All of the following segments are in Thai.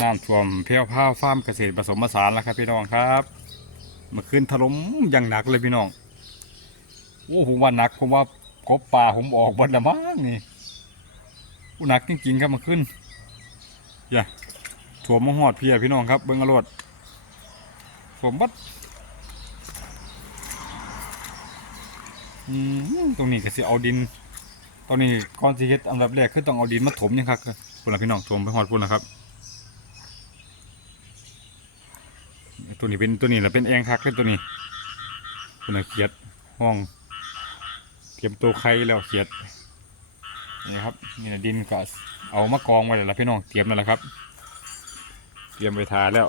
น้ำท่วมเพี้ยวพ้าฟาร์มเกษตรผสมผสานแล้วครับพี่น้องครับเมื่อคืนถล่มอย่างหนักเลยพี่น้องโอ้ผมว่าหนักผมว่ากบป่าผมออกบนละมั้งนี่อู้หนักจริงๆครับเมื่อคืนอย่าถ่วมมหอดเพียพี่น้องครับเบิ้งอรวดถ่วมบัดตรงนี้ก็สิเอาดิน ตอนนี้ก่อนสิเฮ็ดอันดับแรกคือต้องเอาดินมาถมยังครับพุ่นละพี่น้องถมไปหอดพุ่นละครับ ตัวนี้เป็นตัวนี้แหละเป็นแองคักเลยตัวนี้ตัวนี้เขียดห้องเตรียมตัวไข่แล้วเขียดนี่ครับนี่นะดินก็เอามากองไว้แล้วพี่น้องเตรียมแล้วละครับ เตรียมไปทาแล้ว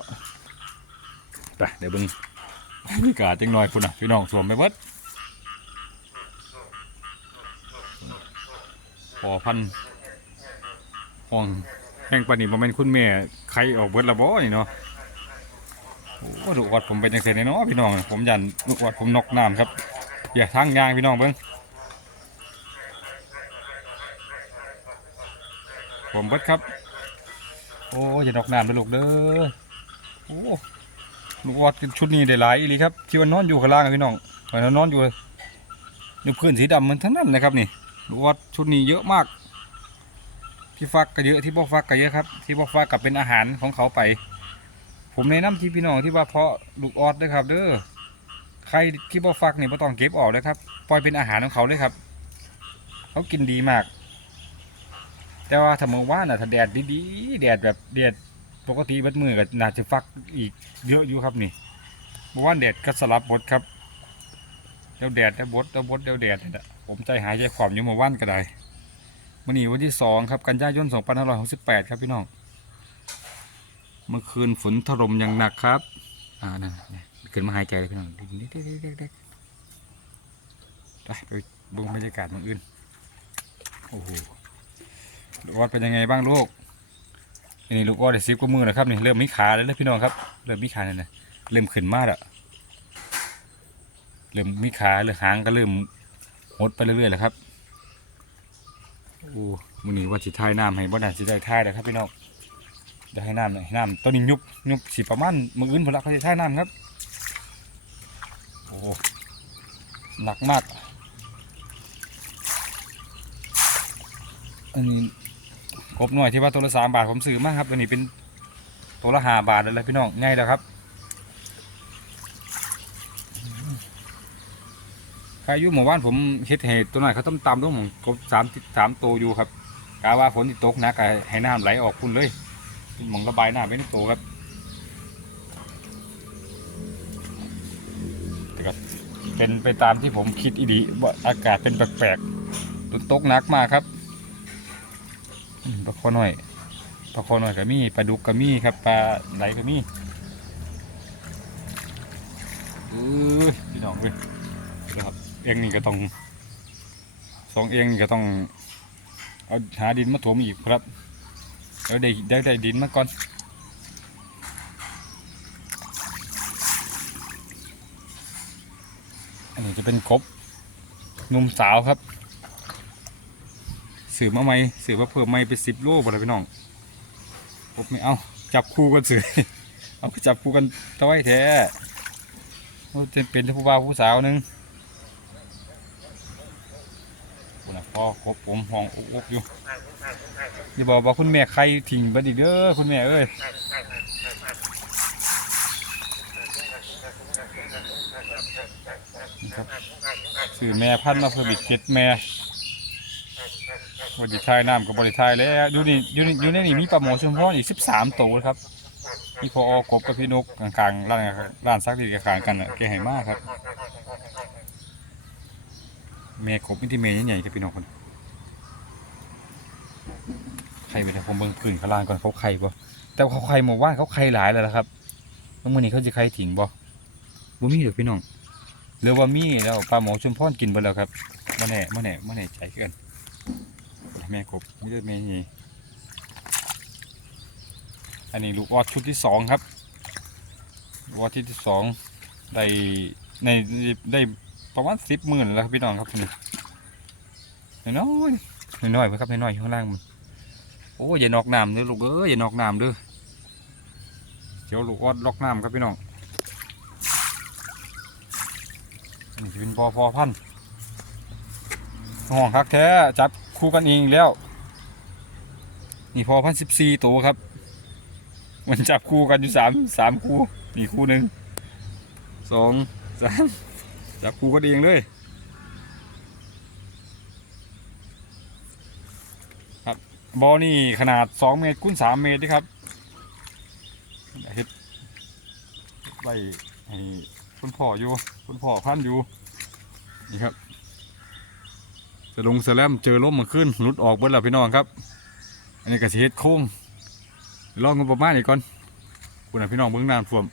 ไปเดี๋ยวบึงบรรกาศจังหน่อยคุณนะพี่น้องสวมไปเบิดพอพันห้องแห่งปานนีบ่แม่นคุณแม่ใครออกเบิดละบ่นี่เนาะ โอ้ลูกวัดผมเป็นจังเสนเนาะพี่น้อง ผมยันลูกวัดผมนกน้ำครับอย่าทางยางพี่น้องเบิ้งผมเบิดครับ โอ้อย่านอกน้ำเลยลูกเด้อโอ้ลูกวัดชุดนี้ได้หลายอีหลีครับที่ว่านอนอยู่ข้างล่างพี่น้องข่อยนอนอยู่อยู่พื้นสีดำมันทั้งนั้นนะครับนี่ลูกวัดชุดนี้เยอะมากที่ฟักก็เยอะที่บ่ฟักก็เยอะครับ ที่บ่ฟักก็เป็นอาหารของเขาไป ผมแนะนำที่พี่น้องที่ว่าเพาะลูกออดด้ครับ เด้อใครที่บ่ฟักนี่บ่ต้องเก็บออกเลยครับ ปล่อยเป็นอาหารของเขาเลยครับ เขากินดีมาก แต่ว่าถ้าเมื่อวานน่ะถ้าแดดดีๆแดดแบบแดดปกติมัดมือก็น่าจะฟักอีกเยอะอยู่ครับนี่เมื่อวานแดดก็สลับบดครับเดี๋ยวแดดเดี๋ยวบดเดี๋ยวบดเดี๋ยวแดดนี่แหละผมใจหายใจขวามอยู่เมื่อวานก็ได้วันนี้วันที่สองครับกันยายน2568ครับพี่น้อง มื่อคืนฝนถล่มอย่างหนักครับ อ่านั่นขึ้นมาหายใจเลยพี่น้องเด็กเด็กเด็กเด็กเด็กไปไปดูบรรยากาศเมืองอื่น โอ้โหลูกออดเป็นยังไงบ้างลูกนี่ลูกออดได้ซิบกว่ามือแล้วครับนี่เริ่มมีขาแล้วนะพี่น้องครับ เริ่มมีขาแล้วนะเริ่มขึ้นมากอะเริ่มมีขาเลยหางก็เริ่มหดไปเรื่อยๆแล้วครับโอ้มือนี้ว่าสิท้ายน้ำให้บ่น่าสิได้ท้ายแล้วครับพี่น้อง เดี๋ยวให้น้ำหน่อยให้น้ำตัวนี้ยุบยุบสีประมาณมืออื่นพนละเขาจะท่าน้ำครับ โอ้หนักมาก อันนี้กบหน่อยที่ว่าตัวละสามบาทผมซื้อมากครับ อันนี้เป็นตัวละห้าบาทเลยแหละพี่น้องง่ายแล้วครับใครอยุ่หมู่บ้านผมเฮ็ดเหตุตัวหน่อยเขาต้มตำด้วยผมกบสามสามตัวอยู่ครับกาว่าฝนที่ตกนะก็ให้น้ำไหลออกพุ่นเลย เป็นหมองระบายน้ำไม่ต้องโตครับแต่ก็เป็นไปตามที่ผมคิดอีดีว่าอากาศเป็นแปลกๆตุนตกนักมากครับปลาคอหน่อยปลาคอหน่อยก็มีปลาดุกก็มีครับปลาไหลก็มีเออพี่น้องเว้ยนะครับเองนี่ก็ต้องสองเองนี่ก็ต้องเอาหาดินมาถมอีกครับ เดี๋ยวได้ได้ได้ดินมาก่อนอันนี้จะเป็นกบหนุ่มสาวครับสืบมาไหมสืบมาเพิ่มไหมไปสิบโลบ่เลยพี่น้องกบไม่เอาจับคู่กันสือเอาไปจับคู่กันตะไว้แท้จะเป็นผู้บ่าวผู้สาวหนึง โอ้นะพ่อกบผมห้องอุบอยู่อย่าบอกว่าคุณแม่ใครทิ้งบัดอีเด้อคุณแม่เอ้ยสื่อแม่พันมาเพิ่มอีกเจ็ดแม่บริทายน้ำกับบริทายแล้วอยู่นี่อยู่นี่อยู่ในนี่มีปลาหมอชุมพรอีกสิบสามตัวครับมีพออกบกับพี่นกกลางๆร้านร้านซักดีกลางๆกันอะแกให้มากครับ แม่กบนี่ที่แม่ใหญ่ๆกับพี่นกคนไข่ไปนะผมเบิ่งพื้นข้างล่างก่อนเขาไข่บ่แต่เขาไข่หมู่บ้านเขาไข่หลายแล้วนะครับเมื่อนี้เขาจะไข่ถิ่งบ่บ่มีเด้อพี่น้องหรือว่ามีแล้วปลาหมอชุมพรกินไปแล้วครับมาแน่มาแน่มาแน่ใจเกินแม่กบนี่เด้แม่นี่อันนี้ลูกออดชุดที่สองครับลูกออดชุดที่สองได้ในได้ ประมาณสิบหมื่นแล้วครับพี่น้องครับนี่น้อยน้อยเพื่อครับน้อยๆอยข้างล่างมันโอ้ยอย่านอกน้ำเด้อลูกเอ้ยอย่านอกน้ำเด้อขียวลูกออดล็อกน้ำครับพี่น้องนนี้จะเป็นพอพอพันห้องคักแท้จับคู่กันเองแล้ว นี่พอพันสิบสี่ตัวครับ มันจับคู่กันอยู่สามสามคู่นี่คู่หนึ่งสองสาม จับคู่กันเองเลยครับบอนี่ขนาดสองเมตรคูณสามเมตรนะครับเฮ็ดไว้ให้คุณพ่ออยู่คุณพ่อพันอยู่นี่ครับจะลงสแลมเจอล้มมาขึ้นหลุดออกเบิดแล้วพี่น้องครับ อันนี้ก็สิเฮ็ดโค้งลองกันประมาณนี้ก่อนคุณพี่น้องเบื้องน้ำท่วม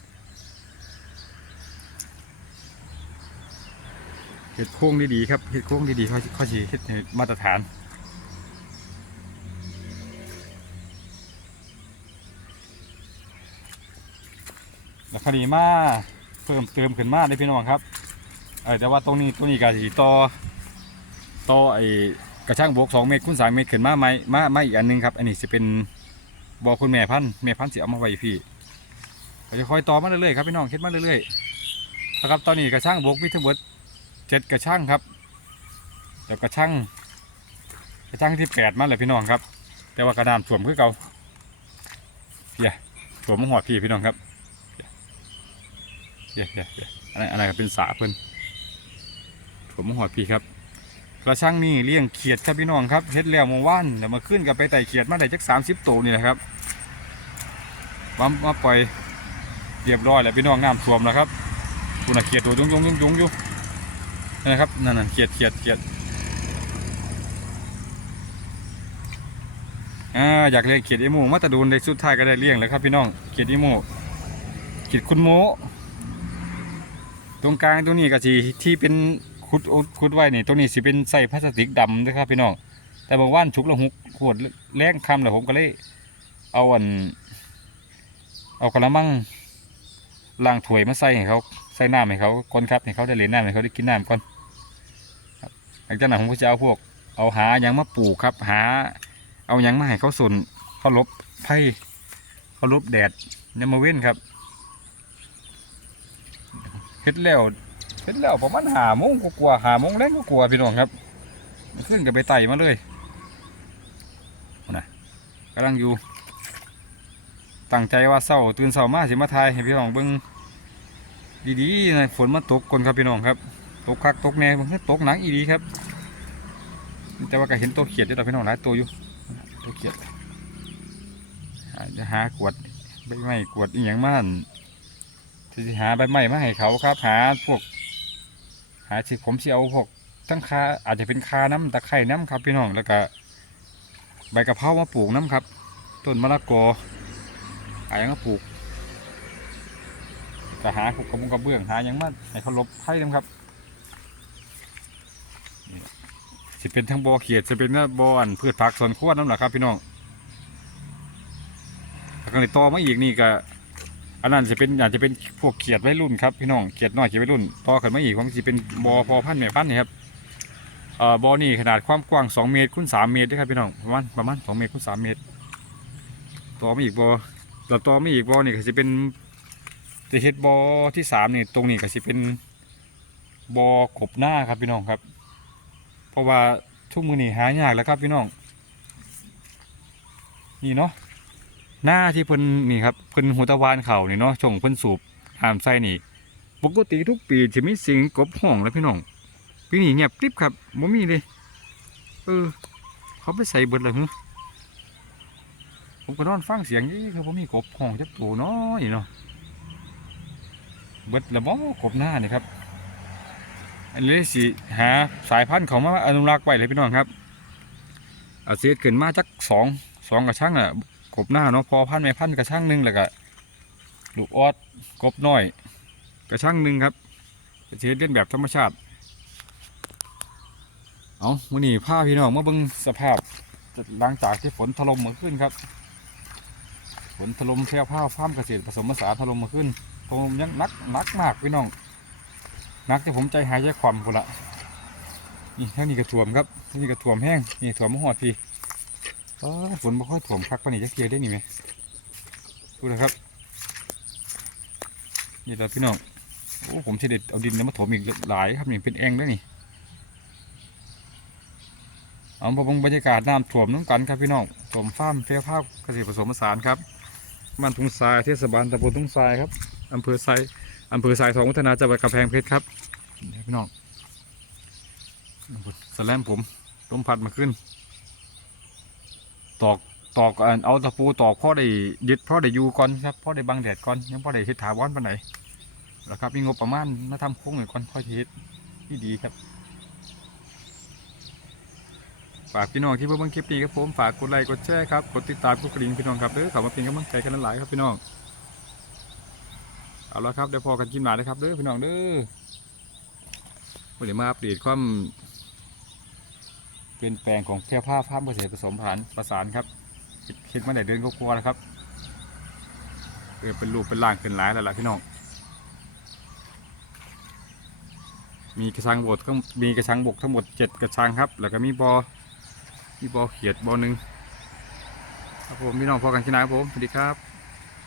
เฮ็ดโค้งดีๆครับเฮ็ดโค้งดีๆเขาเขาสิเฮ็ดมาตรฐานแล้วคดีมาเพิ่มเติมขึ้นมาได้พี่น้องครับเออแต่ว่าตรงนี้ตรงนี้ก็สิต่อต่อไอ้กระช่างบวกสองเมตรคูณสามเมตรขึ้นมาไหมมามาอีกอันหนึงครับ อันนี้จะเป็นบอคุณแม่พันธ์แม่พันธุ์สิเอามาไว้พี่ก็จะคอยต่อมาเรื่อยๆครับพี่น้องคิดมาเรื่อยๆนะครับตอนนี้กระช่างบวกมีทั้งหมด เจ็ดกระช่างครับเดี๋ยวกระช่างกระช่างที่แปดมาเลยพี่น้องครับ แต่ว่ากระดานถ่วมคือเก่าเพียถ่วมหอดพี่พี่น้องครับเดี๋ยเดี๋ยเดี๋ยอะไรอะไรก็เป็นสาเพิ่นผมหอดพี่ครับกระช่างนี่เลี้ยงเขียดครับพี่น้องครับเฮ็ดแล้วเมื่อวานเดี๋ยวมาขึ้นกับไปไต่เขียดมาได้จักสามสิบตัวนี่แหละครับมามาปล่อยเรียบร้อยแล้วพี่น้องน้ำท่วมแล้วครับคุณเขียดตัวยุงยุงยุงยุงอยู่ นะครับนั่นน่ะเขียดเขียดเขียดอ่าอยากเลี้ยงเขียดไอหมูมาตะดูนในสุดท้ายก็ได้เลี้ยงแล้วครับพี่น้องเขียดไอหมูเขียดคุณโมตรงกลางตรงนี้ก็สิที่เป็นขุดขุดไว้นี่ตรงนี้สิเป็นใส่พลาสติกดำนะครับพี่น้องแต่บางว่านชุกละหุกขวดแรงคำแล้วผมก็เลยเอาอัน เอากระมังล้างถ้วยมาใส่ให้เขาใส่น้ำให้เขาก่อนครับให้เขาได้เล่นน้ำให้เขาได้กินน้ำก่อน หลังจากนั้นผมก็จะเอาพวกเอาหาหยังมาปลูกครับ หา เอาหยังมาให้เขาสนเขาลบไผ่เขาลบแดดเนี่ยมาเว้นครับเฮ็ดแล้วเฮ็ดแล้วประมาณหาโมงกว่าหาโมงแรงกว่าพี่น้องครับขึ้นกับไปไต่มาเลยนะกำลังอยู่ตั้งใจว่าเศร้าตื่นเศร้ามาสิมาทายให้พี่น้องเบิ่งดีๆนะฝนมาตกคนครับพี่น้องครับ ตกคักตกแน่บางทีตกหนักอีดีครับ แต่ว่าก็เห็นตัวเขียดด้วยต่อพี่น้องหลายตัวอยู่ตัวเขียดจะหากวดใบไม้กวดอีหยังมั่นที่หาใบไม้มาให้เขาครับ หาพวก หาที่ผมสิเอาพวกทั้งคาอาจจะเป็นคาน้ำตะไคร่น้ำครับพี่น้องแล้วก็ ใบกะเพรามาปลูกน้ำครับ ต้นมะละกอหาหยังมาปลูกก็หาพวกกระบุงกระเบื้องหาหยังมาให้เขาลบไผ่น้ำครับนี่ สิเป็นทั้งบ่อเขียดจะเป็นบ่ออันพืชผักสวนครัวน้ำหละครับพี่น้องถ้ากันเลยต่อมาอีกนี่ก็อันนั้นจะเป็นอาจจะเป็นพวกเขียดไว้รุ่นครับพี่น้องเขียดน้อยเขียดไว้รุ่นต่อขึ้นมาอีกผมจะเป็นบอพอพันแม่พันนี่ครับเอ่อบอนี่ขนาดความกว้าง2เมตรคูณ3เมตรด้วยครับพี่น้องประมาณประมาณ2เมตรคูณ3เมตร ต่อมาอีกบอต่อต่อมาอีกบอนี่ก็จะเป็นจะเฮ็ดบอที่สามนี่ตรงนี้ก็จะเป็นบอกบหน้าครับพี่น้องครับ เพราะว่าทุกมือนี่หายากแล้วครับพี่น้อง นี่เนาะหน้าที่เพิ่นนี่ครับเพิ่นหัวตะวานเข่านี่เนาะช่วงเพิ่นสูบหามไส้นี่ปกติทุกปีจะมีสียงกบห้องแล้วพี่น้องปีนี้เงียบกริบครับบ่มีเลยเออ เขาไปใส่เบิดแล้วฮึผมก็นอนฟังเสียงนี่คือบ่มีกบห้องจักตัวน้อยเนาะเบิดละบ่กบหน้านี่ครับ อันนี้สิหาสายพันธุ์เขามาอนุรักษ์ไว้เลยพี่น้องครับอาเสียขึ้นมาจักสองสองกระช่างอะกบหน้าเนาะพอพันแม่พันกระช่างหนึ่งแล้วก็ลูกออดกบน้อย กระช่างหนึ่งครับจะเฮ็ดเล่นแบบธรรมชาติเอามื่อนี้พาพี่น้องมาเบิ่งสภาพหลังจากที่ฝนถล่มมาขึ้นครับฝนถล่มแพร่ผ้าฟ้ามเกษตรผสมผสานถล่มมาขึ้นถล่มยังนักนักมากพี่น้อง นักที่ผมใจหายใจความคนละนี่ท่างนี้กระถ่วมครับท่างนี้กระถ่วมแห้งนี่ถ่วมหอดพี่เออฝนไม่ค่อยถ่วมคักปานนี้จะเคลียร์ได้นี่ไหมดูนะครับนี่แหละพี่น้องโอ้ผมจะเด็ดเอาดินนี่มาถมอีกหลายครับนี่เป็นแอ่งแล้วนี่เอามาเบงบรรยากาศน้ำท่วมน้ำกันครับพี่น้องถมฟ้ามเฟี้ยวภาพเกษตรผสมผสานครับบ้านทุ่งทรายเทศบาลตำบลทุ่งทรายครับอำเภอไซอำเภอทรายทองวัฒนาจังหวัดกำแพงเพชรครับ นี่พี่น้องสแลมผมลมพัดมาขึ้น ตอกตอกเอาตะปูตอกพ่อได้ยึดพ่อได้อยู่ก่อนครับพ่อได้บังแดดก่อนยังพ่อได้เฮ็ดถาวรปานไหนแล้วครับมีงบประมาณมาทำโค้งหน่อยก่อนค่อยสิเฮ็ดที่ดีครับฝากพี่น้องที่เพิ่งเบิ่งคลิปนี้ครับผมฝากกดไลค์กดแชร์ครับกดติดตามกดกระดิ่งพี่น้องครับเด้อข้ามาเป็นกำลังใจกันหลายครับพี่น้องเอาละครับเดี๋ยวพอกันกินหมาเลยครับเด้อพี่น้องเด้อ วันนี้มาอัปเดตความเปลี่ยนแปลงของแพร่ผ้าภาพเกษตรผสมผสานประสานครับคิดมาได้เดือนก็กลัวแล้วครับเออเป็นรูปเป็นร่างเป็นหลายแล้วล่ะพี่น้องมีกระชังบกทั้งมีกระชังบกทั้งหมดเจ็ดกระชังครับ แล้วก็มีบอมีบอเขียดบอหนึ่งครับผมพี่น้องพอกันที่ไหนครับผมสวัสดีครับ